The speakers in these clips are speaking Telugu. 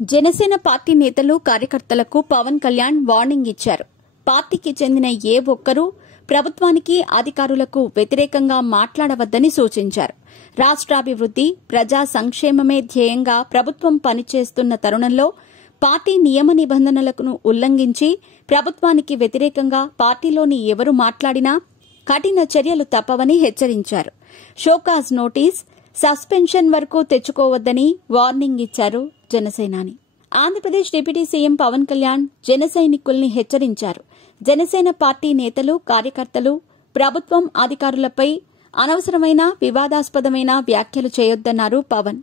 జనసేన పార్టీ నేతలు కార్యకర్తలకు పవన్ కళ్యాణ్ వార్నింగ్ ఇచ్చారు. పార్టీకి చెందిన ఏ ఒక్కరూ ప్రభుత్వానికి అధికారులకు వ్యతిరేకంగా మాట్లాడవద్దని సూచించారు. రాష్ట్రాభివృద్ది, ప్రజా సంక్షేమమే ధ్యేయంగా ప్రభుత్వం పనిచేస్తున్న తరుణంలో పార్టీ నియమ నిబంధనలను ఉల్లంఘించి ప్రభుత్వానికి వ్యతిరేకంగా పార్టీలోని ఎవరు మాట్లాడినా కఠిన చర్యలు తప్పవని హెచ్చరించారు. షోకాజ్ నోటీస్, సస్పెన్షన్ వరకు తెచ్చుకోవద్దని వార్నింగ్ ఇచ్చారు జనసేనాని. ఆంధ్రప్రదేశ్ డిప్యూటీ సీఎం పవన్ కళ్యాణ్ జన సైనికుల్ని హెచ్చరించారు. జనసేన పార్టీ నేతలు, కార్యకర్తలు ప్రభుత్వం, అధికారులపై అనవసరమైన, వివాదాస్పదమైన వ్యాఖ్యలు చేయొద్దన్నారు పవన్.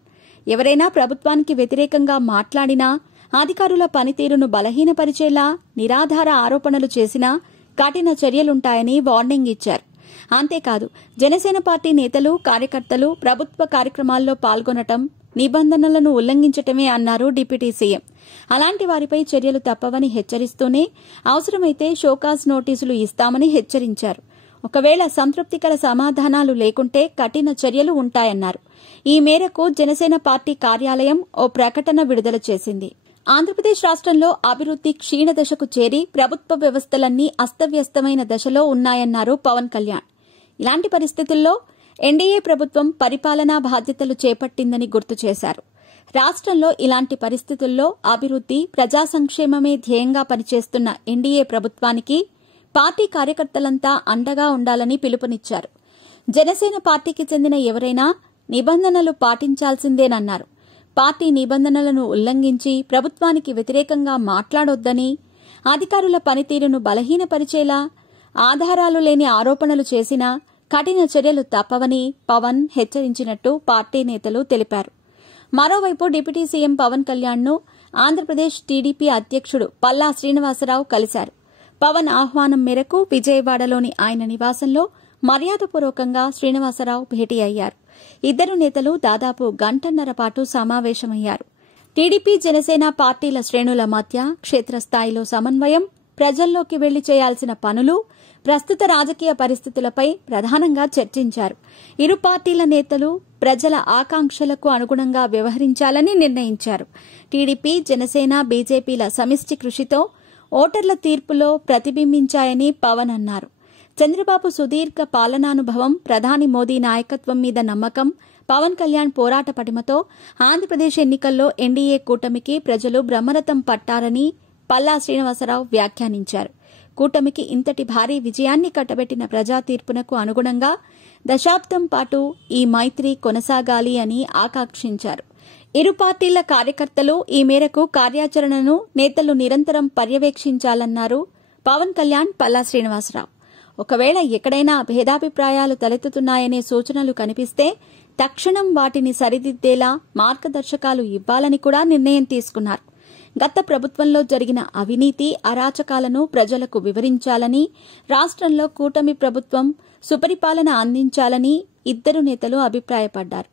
ఎవరైనా ప్రభుత్వానికి వ్యతిరేకంగా మాట్లాడినా, అధికారుల పనితీరును బలహీనపరిచేలా నిరాధార ఆరోపణలు చేసినా కఠిన చర్యలుంటాయని వార్నింగ్ ఇచ్చారు. అంతేకాదు, జనసేన పార్టీ నేతలు, కార్యకర్తలు ప్రభుత్వ కార్యక్రమాల్లో పాల్గొనటం నిబంధనలను ఉల్లంఘించటమే అన్నారు డిప్యూటీ సీఎం. అలాంటి వారిపై చర్యలు తప్పవని హెచ్చరిస్తూనే అవసరమైతే షోకాజ్ నోటీసులు ఇస్తామని హెచ్చరించారు. ఒకవేళ సంతృప్తికర సమాధానాలు లేకుంటే కఠిన చర్యలు ఉంటాయన్నారు. ఈ మేరకు జనసేన పార్టీ కార్యాలయం ఓ ప్రకటన విడుదల చేసింది. ఆంధ్రప్రదేశ్ రాష్ట్రంలో అభివృద్ది క్షీణదశకు చేరి ప్రభుత్వ వ్యవస్థలన్నీ అస్తవ్యస్తమైన దశలో ఉన్నాయన్నారు పవన్ కళ్యాణ్. ఇలాంటి పరిస్థితుల్లో ఎన్డీఏ ప్రభుత్వం పరిపాలనా బాధ్యతలు చేపట్టిందని గుర్తు చేశారు. రాష్ట్రంలో ఇలాంటి పరిస్థితుల్లో అభివృద్ది, ప్రజా సంక్షేమమే ధ్యేయంగా పనిచేస్తున్న ఎన్డీఏ ప్రభుత్వానికి పార్టీ కార్యకర్తలంతా అండగా ఉండాలని పిలుపునిచ్చారు. జనసేన పార్టీకి చెందిన ఎవరైనా నిబంధనలు పాటించాల్సిందేనన్నారు. పార్టీ నిబంధనలను ఉల్లంఘించి ప్రభుత్వానికి వ్యతిరేకంగా మాట్లాడొద్దని, అధికారుల పనితీరును బలహీనపరిచేలా ఆధారాలు లేని ఆరోపణలు చేసినా కఠిన చర్యలు తప్పవని పవన్ హెచ్చరించినట్టు పార్టీ నేతలు తెలిపారు. మరోవైపు డిప్యూటీ సీఎం పవన్ కళ్యాణ్ను ఆంధ్రప్రదేశ్ టీడీపీ అధ్యక్షుడు పల్లా శ్రీనివాసరావు కలిశారు. పవన్ ఆహ్వానం మేరకు విజయవాడలోని ఆయన నివాసంలో మర్యాదపూర్వకంగా శ్రీనివాసరావు భేటీ అయ్యారు. ఇద్దరు నేతలు దాదాపు గంటన్నర పాటు సమావేశమయ్యారు. టీడీపీ, జనసేన పార్టీల శ్రేణుల మధ్య క్షేత్రస్థాయిలో సమన్వయం, ప్రజల్లోకి వెళ్లి చేయాల్సిన పనులు, ప్రస్తుత రాజకీయ పరిస్థితులపై ప్రధానంగా చర్చించారు. ఇరు పార్టీల నేతలు ప్రజల ఆకాంక్షలకు అనుగుణంగా వ్యవహరించాలని నిర్ణయించారు. టీడీపీ, జనసేన, బీజేపీల సమిష్టి కృషితో ఓటర్ల తీర్పులో ప్రతిబింబించాయని పవన్ అన్నారు. చంద్రబాబు సుదీర్ఘ పాలనానుభవం, ప్రధాని మోదీ నాయకత్వం మీద నమ్మకం, పవన్ కళ్యాణ్ పోరాట పటిమతో ఆంధ్రప్రదేశ్ ఎన్నికల్లో ఎన్డీఏ కూటమికి ప్రజలు బ్రహ్మరథం పట్టారని పల్లా శ్రీనివాసరావు వ్యాఖ్యానించారు. కూటమికి ఇంతటి భారీ విజయాన్ని కట్టబెట్టిన ప్రజా తీర్పునకు అనుగుణంగా దశాబ్దం పాటు ఈ మైత్రి కొనసాగాలి అని ఆకాంక్షించారు. ఇరు పార్టీల కార్యకర్తలు ఈ మేరకు కార్యాచరణను నేతలు నిరంతరం పర్యవేక్షించాలన్నారు పవన్ కళ్యాణ్, పల్లా శ్రీనివాసరావు. ఒకవేళ ఎక్కడైనా భేదాభిప్రాయాలు తలెత్తుతున్నాయనే సూచనలు కనిపిస్తే తక్షణం వాటిని సరిదిద్దేలా మార్గదర్శకాలు ఇవ్వాలని కూడా నిర్ణయం తీసుకున్నారు. గత ప్రభుత్వంలో జరిగిన అవినీతి, అరాచకాలను ప్రజలకు వివరించాలని, రాష్ట్రంలో కూటమి ప్రభుత్వం సుపరిపాలన అందించాలని ఇద్దరు నేతలు అభిప్రాయపడ్డారు.